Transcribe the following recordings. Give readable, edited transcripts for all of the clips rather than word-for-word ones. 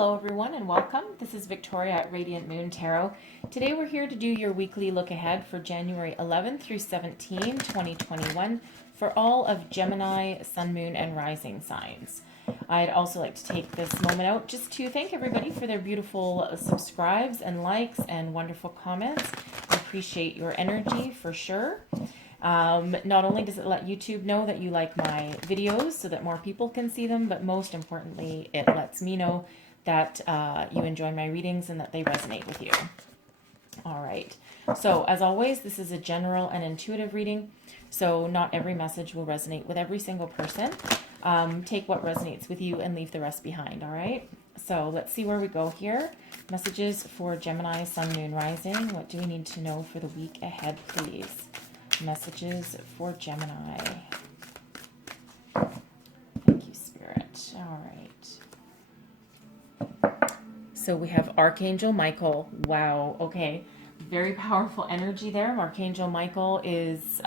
Hello everyone and welcome. This is Victoria at Radiant Moon Tarot. Today we're here to do your weekly look ahead for January 11 through 17, 2021 for all of Gemini, Sun, Moon, and Rising signs. I'd also like to take this moment out just to thank everybody for their beautiful subscribes and likes and wonderful comments. I appreciate your energy for sure. Not only does it let YouTube know that you like my videos so that more people can see them, but most importantly, it lets me know that you enjoy my readings and that they resonate with you. All right. So as always, this is a general and intuitive reading. So not every message will resonate with every single person. Take what resonates with you and leave the rest behind. All right. So let's see where we go here. Messages for Gemini, Sun, Moon, Rising. What do we need to know for the week ahead, please? Messages for Gemini. Thank you, Spirit. All right. So we have Archangel Michael. Wow. Okay. Very powerful energy there. Archangel Michael is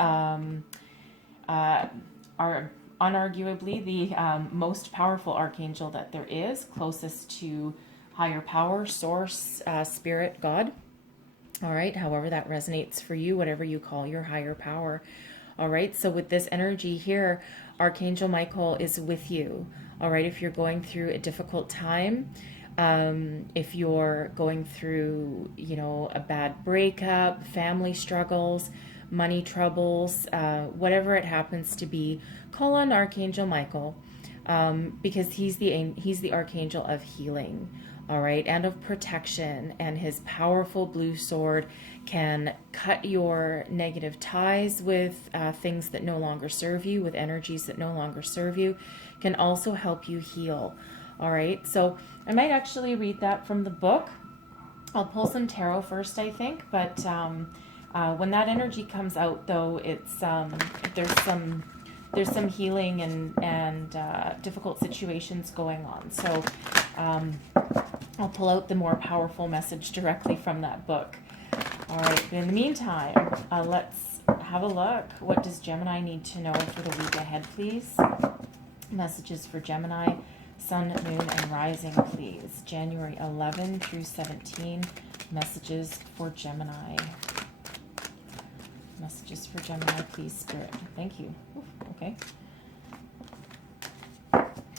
unarguably the most powerful archangel that there is, closest to higher power, source, spirit, God. All right, however that resonates for you, whatever you call your higher power. All right, so with this energy here, Archangel Michael is with you. All right, if you're going through a difficult time, if you're going through, a bad breakup, family struggles, money troubles, whatever it happens to be, call on Archangel Michael because he's the archangel of healing. All right, and of protection, and his powerful blue sword can cut your negative ties with things that no longer serve you, with energies that no longer serve you, can also help you heal. All right, so I might actually read that from the book. I'll pull some tarot first, I think, but when that energy comes out, though, it's there's some healing and difficult situations going on. So I'll pull out the more powerful message directly from that book. All right, but in the meantime, let's have a look. What does Gemini need to know for the week ahead, please? Messages for Gemini, Sun, Moon, and Rising, please. January 11 through 17. Messages for Gemini. Messages for Gemini, please, Spirit. Thank you. Oof, okay.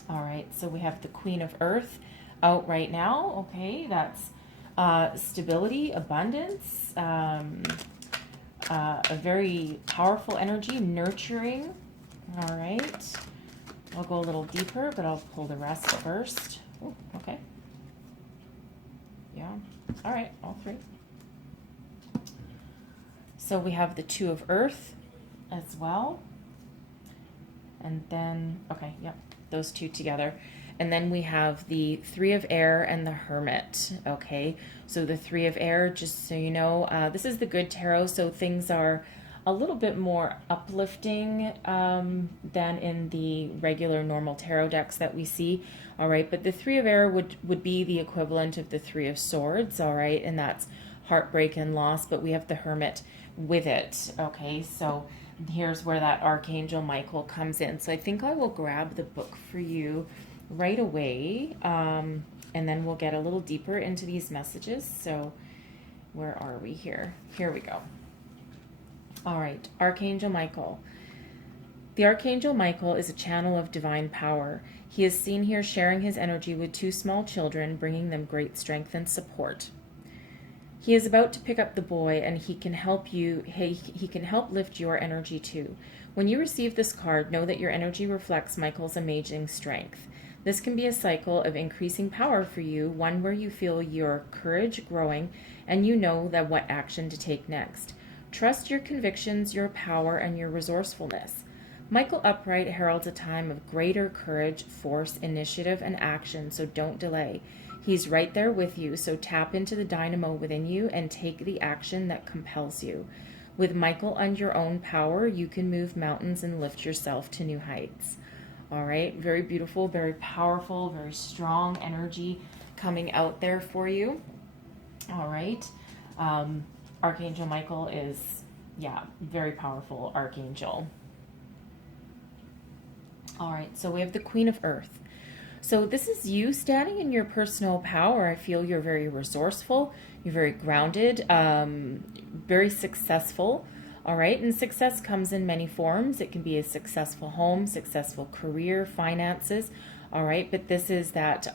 All right, so we have the Queen of Earth out right now. Okay, that's stability, abundance, a very powerful energy, nurturing. All right, I'll go a little deeper, but I'll pull the rest first. Ooh, okay. Yeah. All right, all three. So we have the Two of Earth as well. And then, okay, yep, those two together. And then we have the Three of Air and the Hermit, okay? So the Three of Air, just so you know, this is the good tarot, so things are a little bit more uplifting than in the regular normal tarot decks that we see, all right? But the Three of Air would be the equivalent of the Three of Swords, all right? And that's heartbreak and loss, but we have the Hermit with it, okay? So here's where that Archangel Michael comes in. So I think I will grab the book for you right away, and then we'll get a little deeper into these messages. So where are we here? Here we go. All right, Archangel Michael. The Archangel Michael is a channel of divine power. He is seen here sharing his energy with two small children, bringing them great strength and support. He is about to pick up the boy, and he can help you. He can help lift your energy too. When you receive this card, know that your energy reflects Michael's amazing strength. This can be a cycle of increasing power for you, one where you feel your courage growing and you know that what action to take next. Trust your convictions, your power, and your resourcefulness. Michael upright heralds a time of greater courage, force, initiative, and action, so don't delay. He's right there with you, so tap into the dynamo within you and take the action that compels you. With Michael and your own power, you can move mountains and lift yourself to new heights. All right, very beautiful, very powerful, very strong energy coming out there for you. All right, Archangel Michael is, very powerful archangel. All right, so we have the Queen of Earth. So this is you standing in your personal power. I feel you're very resourceful, you're very grounded, very successful. All right, and success comes in many forms. It can be a successful home, successful career, finances. All right, but this is that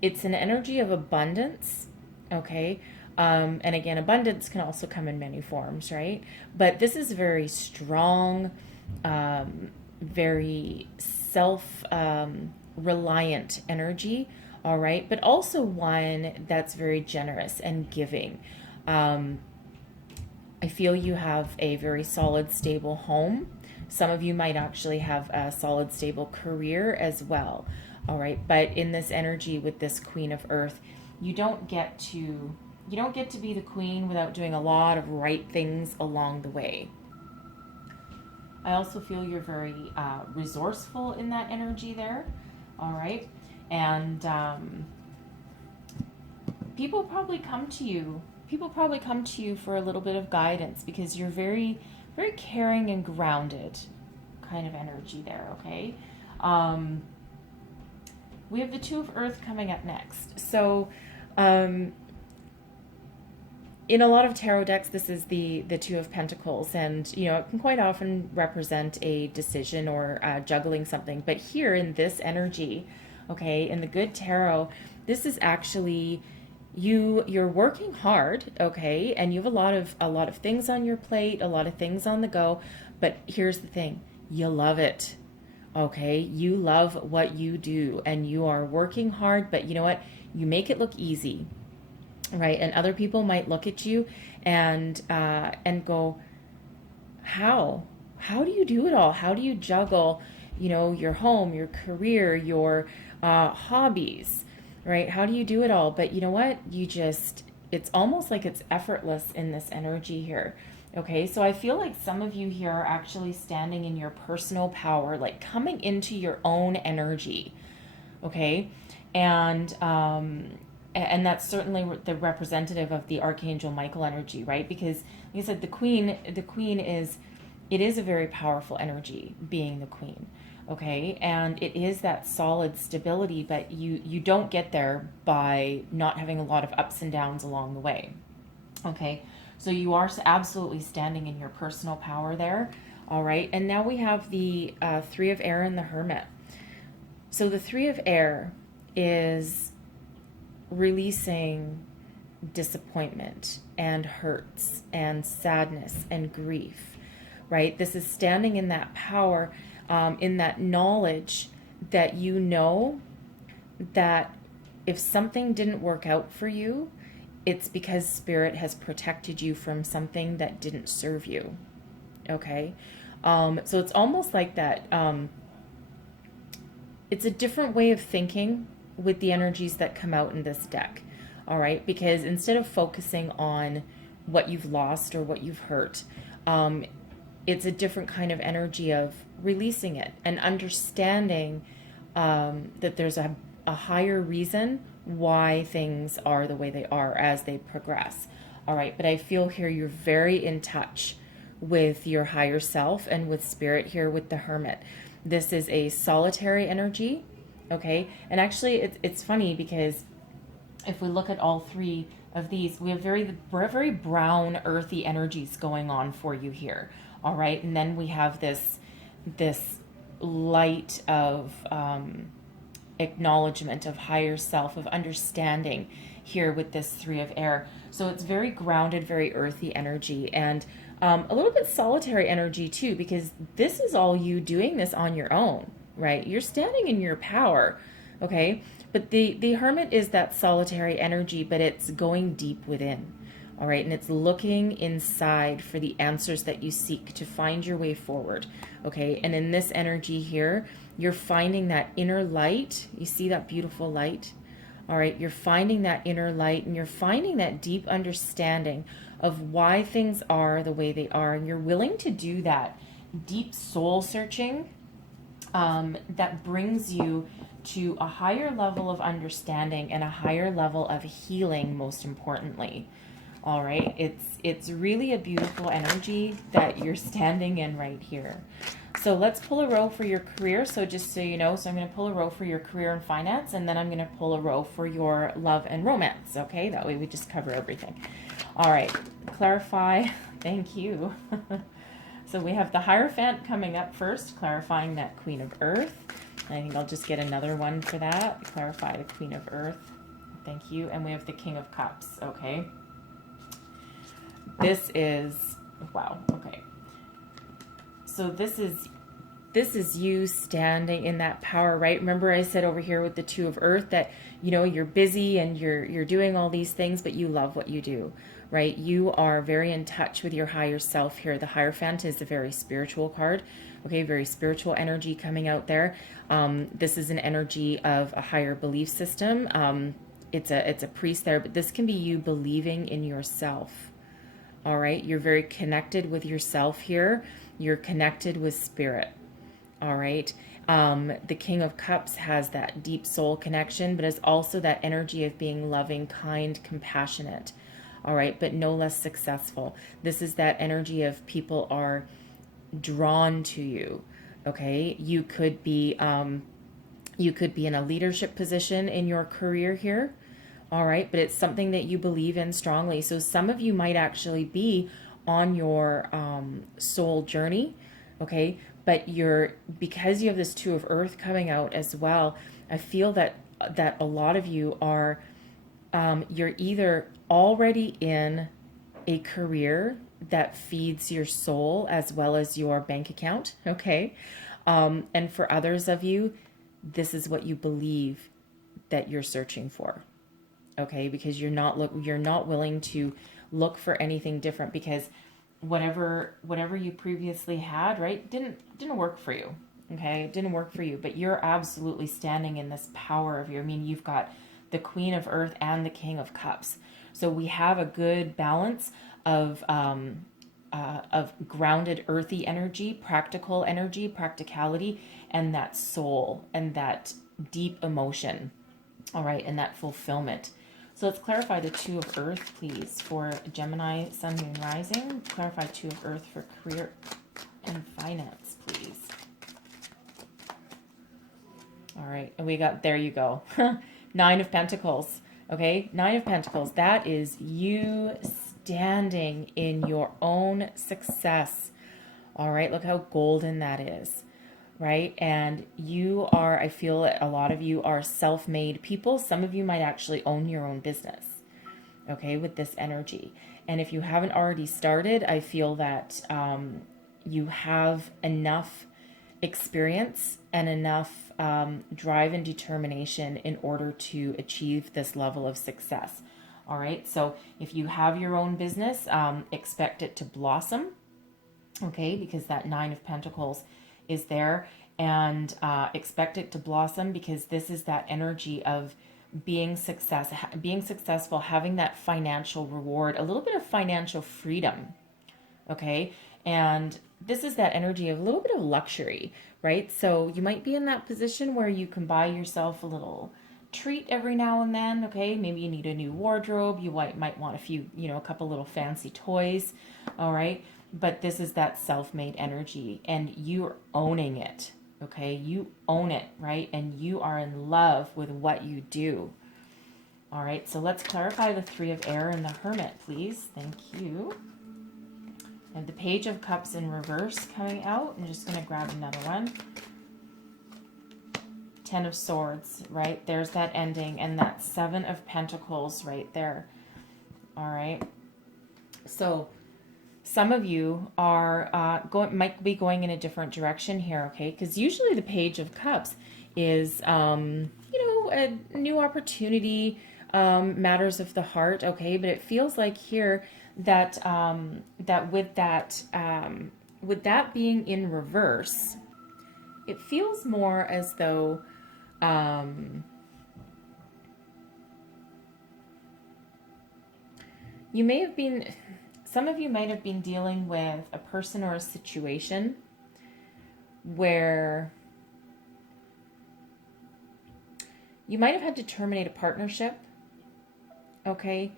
it's an energy of abundance. Okay, and again, abundance can also come in many forms, right? But this is very strong, very self reliant energy, all right, but also one that's very generous and giving. I feel you have a very solid, stable home. Some of you might actually have a solid, stable career as well, all right. But in this energy with this Queen of Earth, you don't get to be the queen without doing a lot of right things along the way. I also feel you're very resourceful in that energy there, all right? And people probably come to you for a little bit of guidance because you're very, very caring and grounded kind of energy there, okay? We have the Two of Earth coming up next. So in a lot of tarot decks, this is the Two of Pentacles, and it can quite often represent a decision or juggling something. But here in this energy, okay, in the good tarot, this is actually you're working hard, okay, and you have a lot of things on your plate, a lot of things on the go. But here's the thing: you love it, okay? You love what you do, and you are working hard. But you know what? You make it look easy. Right, and other people might look at you and go, how do you do it all? How do you juggle, your home, your career, your hobbies, right? How do you do it all? But you know what? It's almost like it's effortless in this energy here. Okay, so I feel like some of you here are actually standing in your personal power, like coming into your own energy. Okay, and that's certainly the representative of the Archangel Michael energy, right? Because, like I said, the queen is a very powerful energy, being the queen, okay? And it is that solid stability, but you don't get there by not having a lot of ups and downs along the way, okay? So you are absolutely standing in your personal power there, all right? And now we have the Three of Air and the Hermit. So the Three of Air is releasing disappointment and hurts and sadness and grief, right? This is standing in that power, in that knowledge that that if something didn't work out for you, it's because Spirit has protected you from something that didn't serve you, okay? So it's almost like that. It's a different way of thinking with the energies that come out in this deck, all right? Because instead of focusing on what you've lost or what you've hurt, it's a different kind of energy of releasing it and understanding that there's a higher reason why things are the way they are as they progress, all right? But I feel here you're very in touch with your higher self and with Spirit here with the Hermit. This is a solitary energy. Okay, and actually it's funny because if we look at all three of these, we have very brown, earthy energies going on for you here. All right, and then we have this light of acknowledgement of higher self, of understanding here with this Three of Air. So it's very grounded, very earthy energy, and a little bit solitary energy too, because this is all you doing this on your own. Right? You're standing in your power, okay? But the Hermit is that solitary energy, but it's going deep within, all right? And it's looking inside for the answers that you seek to find your way forward, okay? And in this energy here, you're finding that inner light. You see that beautiful light? All right, you're finding that inner light, and you're finding that deep understanding of why things are the way they are, and you're willing to do that deep soul searching that brings you to a higher level of understanding and a higher level of healing, most importantly. All right, it's really a beautiful energy that you're standing in right here. So let's pull a row for your career. So just so you know, so I'm going to pull a row for your career and finance, and then I'm going to pull a row for your love and romance. Okay, that way we just cover everything. All right, clarify. Thank you. So we have the Hierophant coming up first, clarifying that Queen of Earth. I think I'll just get another one for that. Clarify the Queen of Earth. Thank you. And we have the King of Cups. Okay. This is, wow. Okay. So this is you standing in that power, right? Remember I said over here with the Two of Earth that, you know, you're busy and you're doing all these things, but you love what you do, right? You are very in touch with your higher self here. The Hierophant is a very spiritual card. Okay, very spiritual energy coming out there. This is an energy of a higher belief system. It's a priest there, but this can be you believing in yourself. All right, you're very connected with yourself here. You're connected with spirit. All right. The King of Cups has that deep soul connection, but is also that energy of being loving, kind, compassionate. All right, but no less successful. This is that energy of people are drawn to you. Okay, you could be in a leadership position in your career here. All right, but it's something that you believe in strongly. So some of you might actually be on your soul journey. Okay, but because you have this Two of Earth coming out as well, I feel that a lot of you are you're either already in a career that feeds your soul as well as your bank account. Okay, and for others of you, this is what you believe that you're searching for. Okay, because you're not willing to look for anything different, because whatever you previously had, right, didn't work for you. Okay, it didn't work for you, but you're absolutely standing in this power of your, I mean, you've got the Queen of Earth and the King of Cups. So we have a good balance of grounded earthy energy, practical energy, practicality, and that soul and that deep emotion. All right, and that fulfillment. So let's clarify the Two of Earth, please, for Gemini, Sun, Moon, Rising. Clarify Two of Earth for career and finance, please. All right, and we got, there you go. Nine of Pentacles. Okay, Nine of Pentacles. That is you standing in your own success. All right, look how golden that is. Right? And you are, I feel a lot of you are self-made people. Some of you might actually own your own business, okay, with this energy. And if you haven't already started, I feel that you have enough experience and enough drive and determination in order to achieve this level of success. All right, so if you have your own business, expect it to blossom, okay, because that Nine of Pentacles is there, and expect it to blossom, because this is that energy of being successful, having that financial reward, a little bit of financial freedom, okay? And this is that energy of a little bit of luxury, right? So you might be in that position where you can buy yourself a little treat every now and then, okay? Maybe you need a new wardrobe, you might want a couple little fancy toys, all right? But this is that self-made energy, and you're owning it, okay? You own it, right? And you are in love with what you do. All right, so let's clarify the Three of Air and the Hermit, please. Thank you. And the Page of Cups in reverse coming out. I'm just going to grab another one. Ten of Swords, right? There's that ending, and that Seven of Pentacles right there. All right. So some of you are might be going in a different direction here, okay? Because usually the Page of Cups is, a new opportunity, matters of the heart, okay? But it feels like here that with that being in reverse, it feels more as though some of you might have been dealing with a person or a situation where you might have had to terminate a partnership, okay?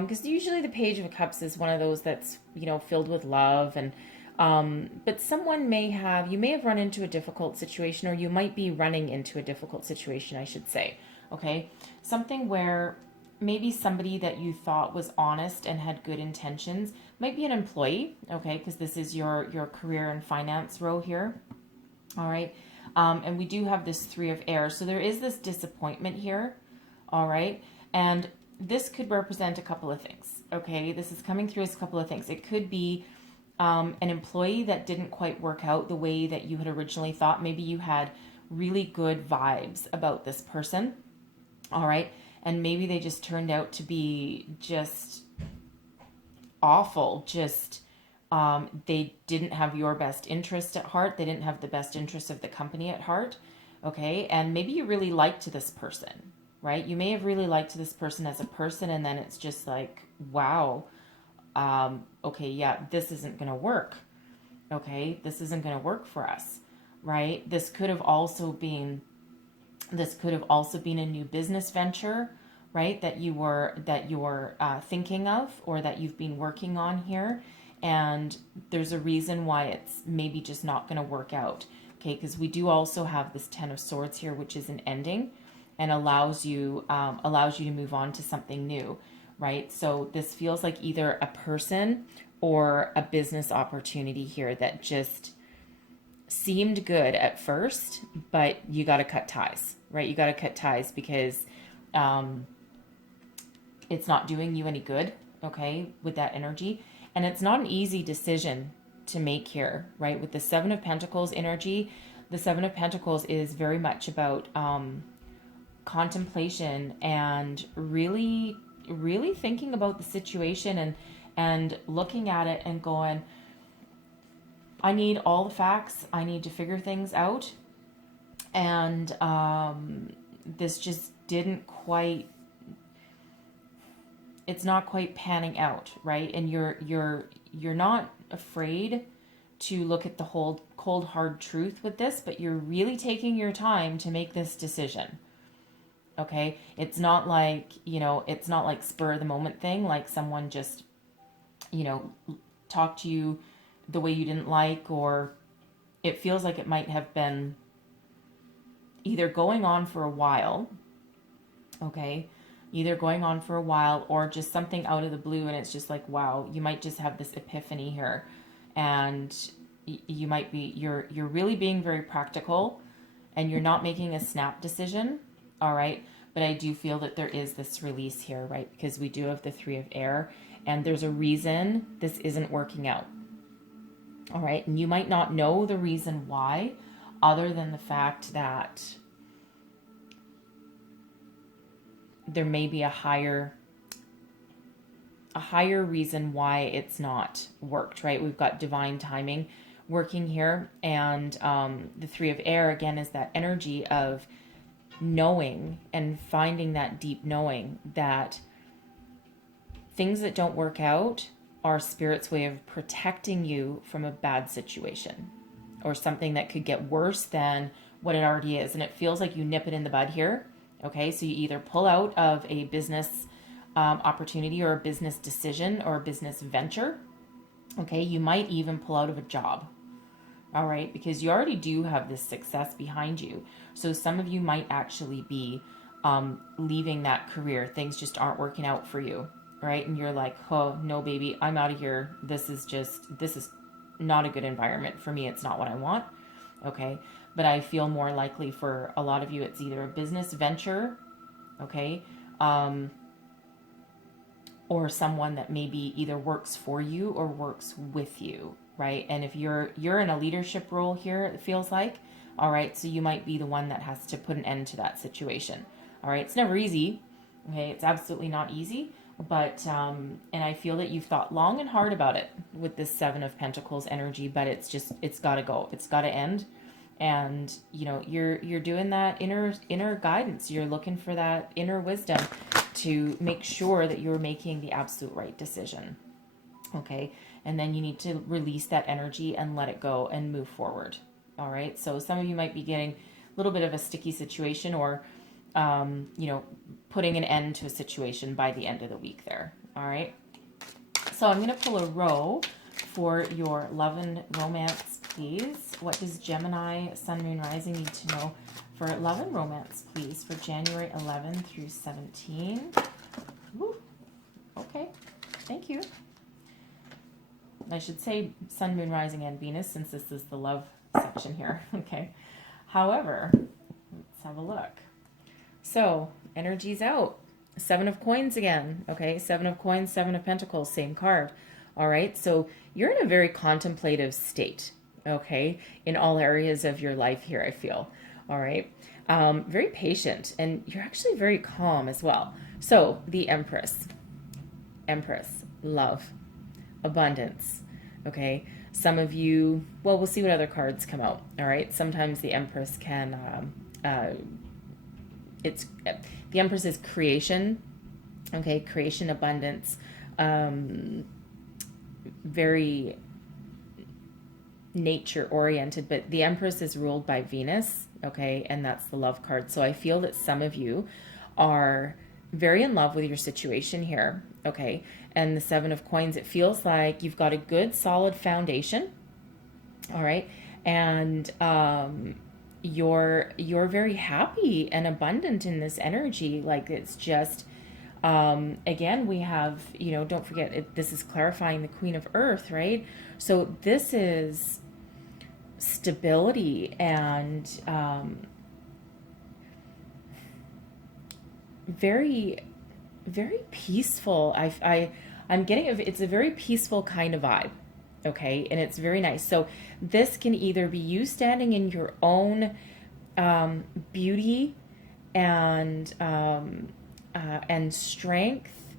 Because usually the Page of Cups is one of those that's, you know, filled with love. And but you may have run into a difficult situation, or you might be running into a difficult situation, I should say. Okay. Something where maybe somebody that you thought was honest and had good intentions might be an employee. Okay. Because this is your career and finance row here. All right. And we do have this Three of Air. So there is this disappointment here. All right. And this could represent a couple of things. Okay. This is coming through as a couple of things. It could be an employee that didn't quite work out the way that you had originally thought. Maybe you had really good vibes about this person. All right. And maybe they just turned out to be just awful. They didn't have your best interest at heart. They didn't have the best interest of the company at heart. Okay. And maybe you really liked this person, right? You may have really liked this person as a person, and then it's just like, wow, okay, yeah, this isn't going to work. Okay. This isn't going to work for us, right? This could have also been a new business venture, right? That you're thinking of, or that you've been working on here. And there's a reason why it's maybe just not going to work out. Okay. Because we do also have this Ten of Swords here, which is an ending, and allows you to move on to something new, right? So this feels like either a person or a business opportunity here that just seemed good at first, but you got to cut ties, right? You got to cut ties because it's not doing you any good, okay, with that energy. And it's not an easy decision to make here, right? With the Seven of Pentacles energy, the Seven of Pentacles is very much about contemplation and really, really thinking about the situation and looking at it and going, I need all the facts. I need to figure things out. And this just didn't quite, it's not quite panning out, right? And you're not afraid to look at the whole cold hard truth with this, but you're really taking your time to make this decision. Okay? It's not like, it's not like spur of the moment thing, like someone just, talked to you the way you didn't like, or it feels like it might have been either going on for a while, okay? Either going on for a while or just something out of the blue, and it's just like, wow, you might just have this epiphany here, and you might be, you're really being very practical, and you're not making a snap decision, all right? But I do feel that there is this release here, right? Because we do have the Three of Air, and there's a reason this isn't working out, all right? And you might not know the reason why, other than the fact that there may be a higher reason why it's not worked, right? We've got divine timing working here. And the Three of Air, again, is that energy of knowing and finding that deep knowing that things that don't work out are Spirit's way of protecting you from a bad situation or something that could get worse than what it already is. And it feels like you nip it in the bud here. Okay, so you either pull out of a business opportunity or a business decision or a business venture. Okay, you might even pull out of a job. All right, because you already do have this success behind you. So some of you might actually be leaving that career. Things just aren't working out for you, right? And you're like, oh, no, baby, I'm out of here. This is not a good environment for me. It's not what I want. Okay, but I feel more likely for a lot of you, it's either a business venture, okay, or someone that maybe either works for you or works with you, right? And if you're in a leadership role here, it feels like, all right, so you might be the one that has to put an end to that situation. All right, it's never easy, okay, it's absolutely not easy, but and I feel that you've thought long and hard about it with this Seven of Pentacles energy, but it's got to go, it's got to end. And you're doing that inner guidance. You're looking for that inner wisdom to make sure that you're making the absolute right decision. Okay, and then you need to release that energy and let it go and move forward. All right, so some of you might be getting a little bit of a sticky situation, or putting an end to a situation by the end of the week there. All right. So I'm going to pull a row for your love and romance, please. What does Gemini, Sun, Moon, Rising need to know for love and romance, please, for January 11 through 17? Woo. Okay. Thank you. I should say Sun, Moon, Rising, and Venus, since this is the love section here. Okay. However, let's have a look. So, energy's out. 7 of coins again. Okay. 7 of coins, 7 of pentacles, same card. All right. So, you're in a very contemplative state. Okay. In all areas of your life here, I feel. All right. Very patient, and you're actually very calm as well. So, the Empress, love, abundance. Okay. Some of you, well, we'll see what other cards come out. All right. Sometimes the Empress can, the Empress is creation. Okay. Creation, abundance, very nature oriented, but the Empress is ruled by Venus. Okay. And that's the love card. So I feel that some of you are very in love with your situation here. Okay. And the 7 of coins, it feels like you've got a good solid foundation. All right. And you're very happy and abundant in this energy. Like, it's just again, we have, don't forget, this is clarifying the Queen of Earth, right? So this is stability and very, very peaceful. I'm getting it's a very peaceful kind of vibe. Okay. And it's very nice. So this can either be you standing in your own beauty and strength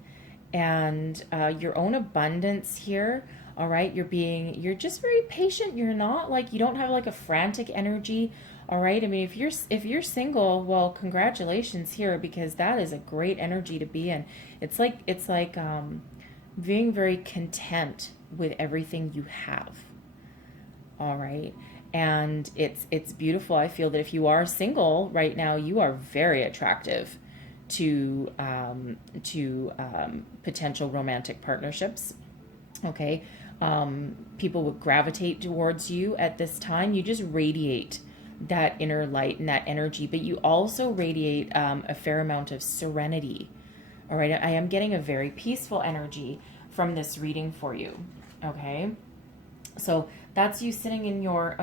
and your own abundance here. All right. You're just very patient. You're not like, you don't have like a frantic energy. All right. I mean, if you're single, well, congratulations here, because that is a great energy to be in. It's like being very content with everything you have. All right. And it's beautiful. I feel that if you are single right now, you are very attractive to potential romantic partnerships. Okay. People would gravitate towards you at this time. You just radiate that inner light and that energy, but you also radiate a fair amount of serenity. All right. I am getting a very peaceful energy from this reading for you. Okay. So that's you sitting in your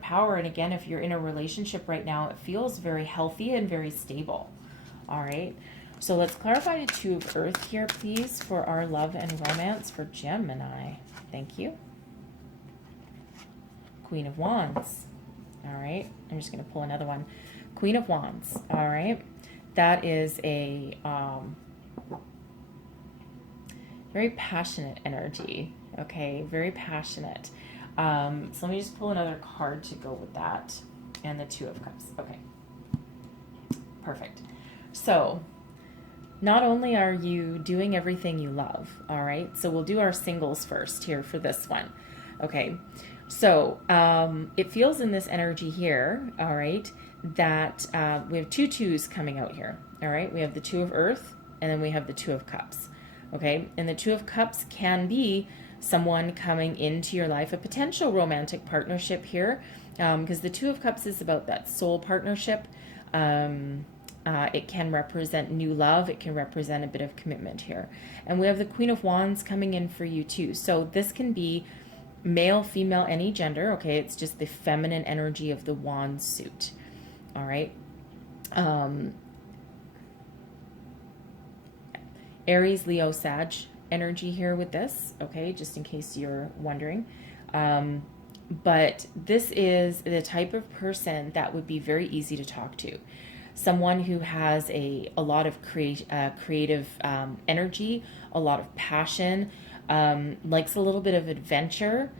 power. And again, if you're in a relationship right now, it feels very healthy and very stable. All right. So let's clarify the 2 of Earth here, please, for our love and romance for Gemini. Thank you. Queen of Wands. All right. I'm just going to pull another one. Queen of Wands. All right. That is a very passionate energy. Okay. Very passionate. So let me just pull another card to go with that. And the 2 of Cups. Okay. Perfect. So not only are you doing everything you love, all right? So we'll do our singles first here for this one. Okay. So it feels in this energy here, all right, that we have 2 2s coming out here, all right? We have the 2 of Earth, and then we have the 2 of Cups, okay? And the 2 of Cups can be someone coming into your life, a potential romantic partnership here, because the 2 of Cups is about that soul partnership. It can represent new love. It can represent a bit of commitment here. And we have the Queen of Wands coming in for you too. So this can be male, female, any gender. Okay, it's just the feminine energy of the wand suit. All right. Aries, Leo, Sag energy here with this. Okay, just in case you're wondering. But this is the type of person that would be very easy to talk to. Someone who has a lot of creative energy, a lot of passion, likes a little bit of adventure,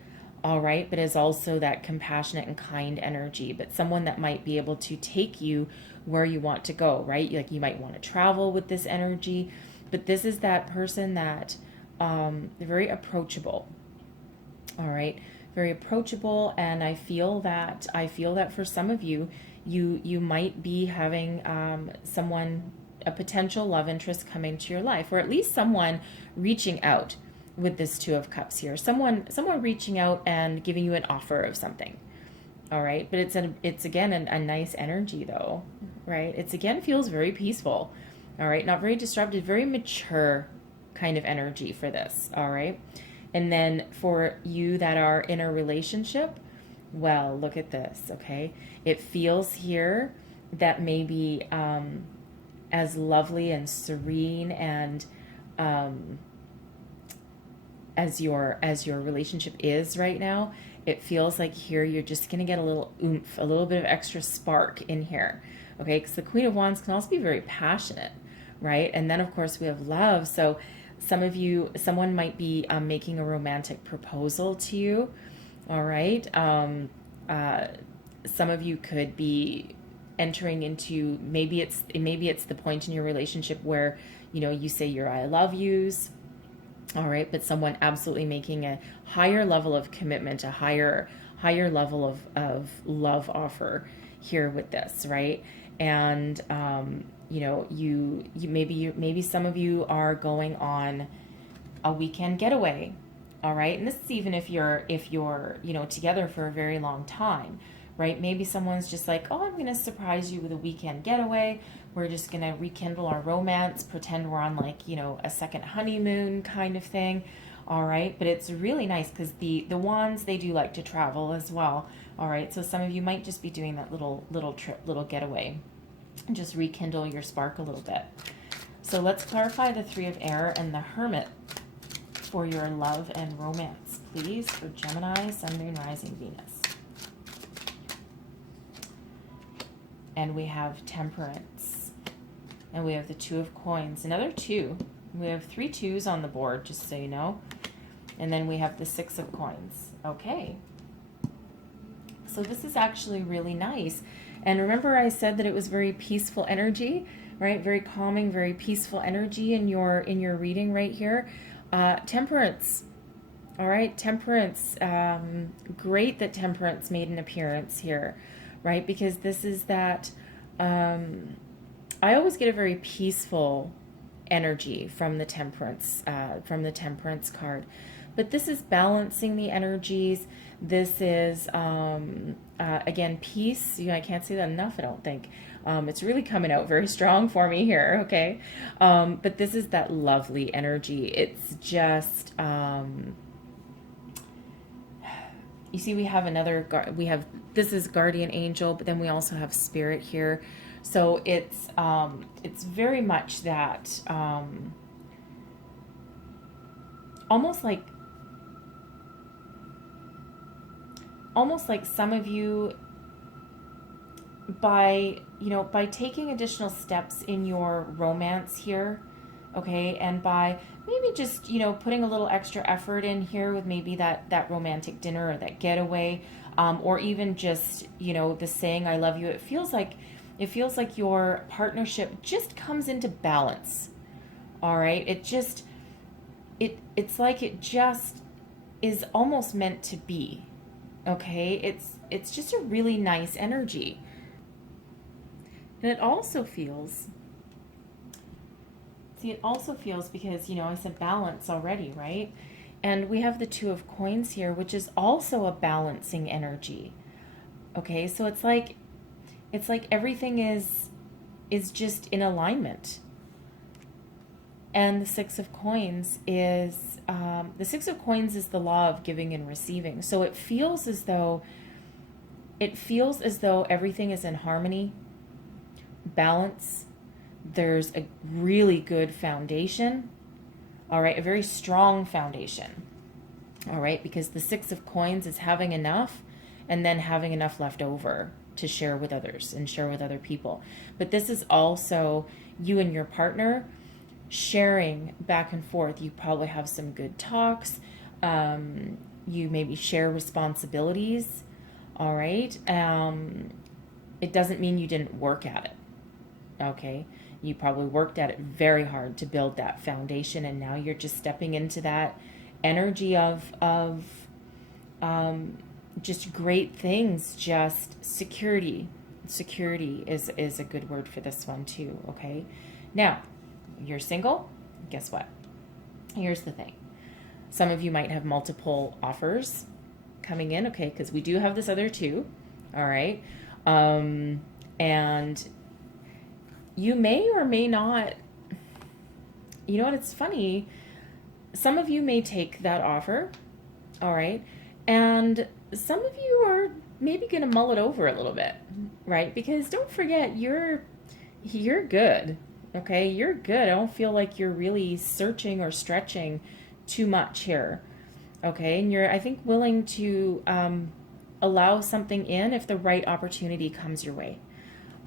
all right, but is also that compassionate and kind energy, but someone that might be able to take you where you want to go, right? Like you might want to travel with this energy, but this is that person that very approachable, all right, very approachable. And I feel that for some of you, you might be having someone a potential love interest coming to your life, or at least someone reaching out with this Two of Cups here. Someone reaching out and giving you an offer of something. All right, but it's again a nice energy though, right? It's again feels very peaceful. All right, not very disruptive, very mature kind of energy for this. All right, and then for you that are in a relationship, well, look at this. Okay, it feels here that maybe as lovely and serene and as your relationship is right now, it feels like here you're just going to get a little oomph, a little bit of extra spark in here. Okay, because the Queen of Wands can also be very passionate, right? And then of course we have love. So someone might be making a romantic proposal to you. All right. Some of you could be entering into, maybe it's the point in your relationship where, you say your I love yous. All right, but someone absolutely making a higher level of commitment, a higher level of love offer here with this, right? And maybe some of you are going on a weekend getaway. All right, and this is even if you're together for a very long time, right? Maybe someone's just like, oh, I'm going to surprise you with a weekend getaway. We're just going to rekindle our romance, pretend we're on a second honeymoon kind of thing. All right. But it's really nice because the wands, they do like to travel as well. All right. So some of you might just be doing that little trip, little getaway, and just rekindle your spark a little bit. So let's clarify the Three of Air and the Hermit for your love and romance, please, for Gemini, Sun, Moon, Rising, Venus. And we have Temperance. And we have the Two of Coins. Another two. We have 3 2s on the board, just so you know. And then we have the Six of Coins. Okay. So this is actually really nice. And remember I said that it was very peaceful energy, right? Very calming, very peaceful energy in your reading right here. Temperance. All right, Temperance. Great that Temperance made an appearance here, right? Because this is that... I always get a very peaceful energy from the Temperance card, but this is balancing the energies. This is again peace. I can't say that enough, I don't think. It's really coming out very strong for me here. Okay, but this is that lovely energy. It's just you see, we have this is Guardian Angel, but then we also have Spirit here. So it's very much that almost like some of you, by taking additional steps in your romance here, okay, and by maybe just putting a little extra effort in here with maybe that romantic dinner or that getaway, or even just the saying I love you. It feels like your partnership just comes into balance. All right, it's like it just is almost meant to be. Okay, it's just a really nice energy. And it also feels because I said balance already, right? And we have the Two of Coins here, which is also a balancing energy. Okay, so it's like everything is just in alignment. And the Six of Coins is the law of giving and receiving. So it feels as though everything is in harmony, balance. There's a really good foundation. All right, a very strong foundation. All right, because the Six of Coins is having enough and then having enough left over to share with others and share with other people. But this is also you and your partner sharing back and forth. You probably have some good talks. You maybe share responsibilities. All right. It doesn't mean you didn't work at it. Okay. You probably worked at it very hard to build that foundation, and now you're just stepping into that energy of just great things, just security. Security is a good word for this one too, okay? Now, you're single, guess what? Here's the thing. Some of you might have multiple offers coming in, okay, because we do have this other two, all right? And you may or may not, you know what, it's funny, some of you may take that offer, all right? And some of you are maybe going to mull it over a little bit, right? Because don't forget, you're good, okay? You're good. I don't feel like you're really searching or stretching too much here, okay? And you're, I think, willing to allow something in if the right opportunity comes your way,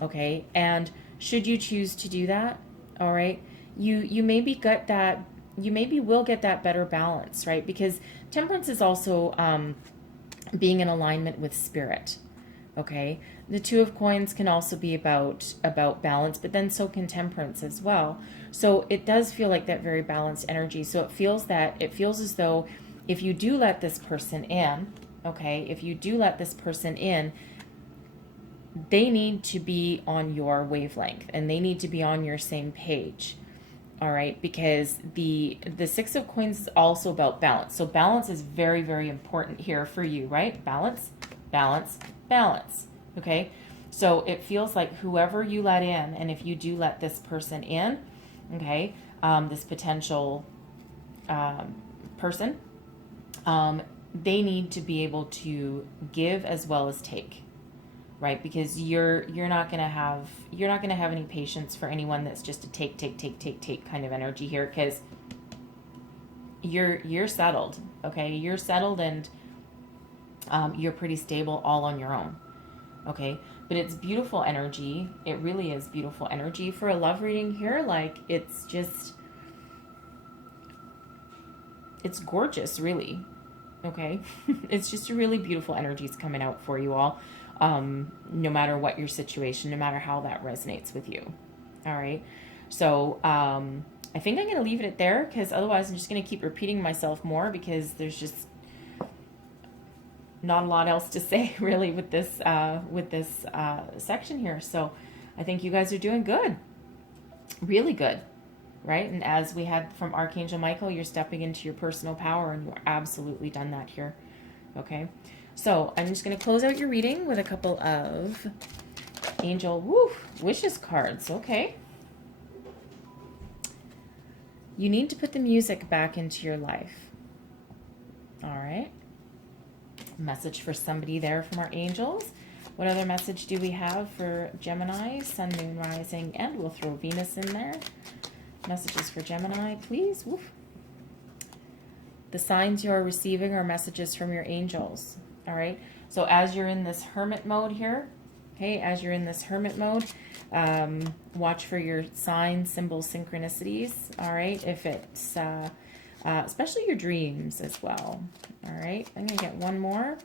okay? And should you choose to do that, all right, you maybe get that, you maybe will get that better balance, right? Because temperance is also being in alignment with spirit, okay? The Two of Coins can also be about balance, but then so can temperance as well. So it does feel like that very balanced energy. So it feels as though if you do let this person in, okay, if you do let this person in, they need to be on your wavelength and they need to be on your same page. All right, because the Six of Coins is also about balance. So balance is very, very important here for you, right? Balance, balance, balance. Okay, so it feels like whoever you let in, and if you do let this person in, okay, this potential person, they need to be able to give as well as take. Right, because you're not gonna have any patience for anyone that's just a take kind of energy here, because you're settled, okay? You're settled and you're pretty stable all on your own, okay? But it's beautiful energy. It really is beautiful energy for a love reading here. Like it's gorgeous, really, okay? It's just a really beautiful energies coming out for you all. No matter what your situation, no matter how that resonates with you. All right. So, I think I'm going to leave it at there, because otherwise I'm just going to keep repeating myself more, because there's just not a lot else to say really with this section here. So I think you guys are doing good, really good. Right. And as we had from Archangel Michael, you're stepping into your personal power, and you're absolutely done that here. Okay. So I'm just going to close out your reading with a couple of angel wishes cards. Okay. You need to put the music back into your life. All right. Message for somebody there from our angels. What other message do we have for Gemini, Sun, Moon, Rising, and we'll throw Venus in there. Messages for Gemini, please. Woof. The signs you're receiving are messages from your angels. All right. So as you're in this hermit mode here, okay, as you're in this hermit mode, watch for your signs, symbols, synchronicities. All right. If it's, especially your dreams as well. All right. I'm going to get one more.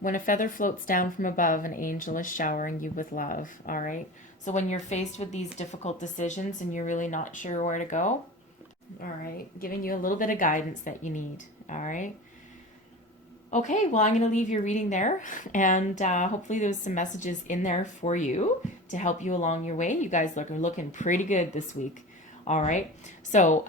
When a feather floats down from above, an angel is showering you with love. All right. So when you're faced with these difficult decisions and you're really not sure where to go, all right, giving you a little bit of guidance that you need. All right. Okay, well, I'm going to leave your reading there, and hopefully there's some messages in there for you to help you along your way. You guys are looking pretty good this week. All right. So,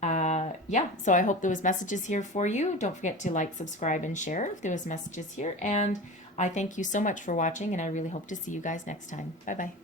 yeah, so I hope there was messages here for you. Don't forget to like, subscribe, and share if there was messages here. And I thank you so much for watching, and I really hope to see you guys next time. Bye-bye.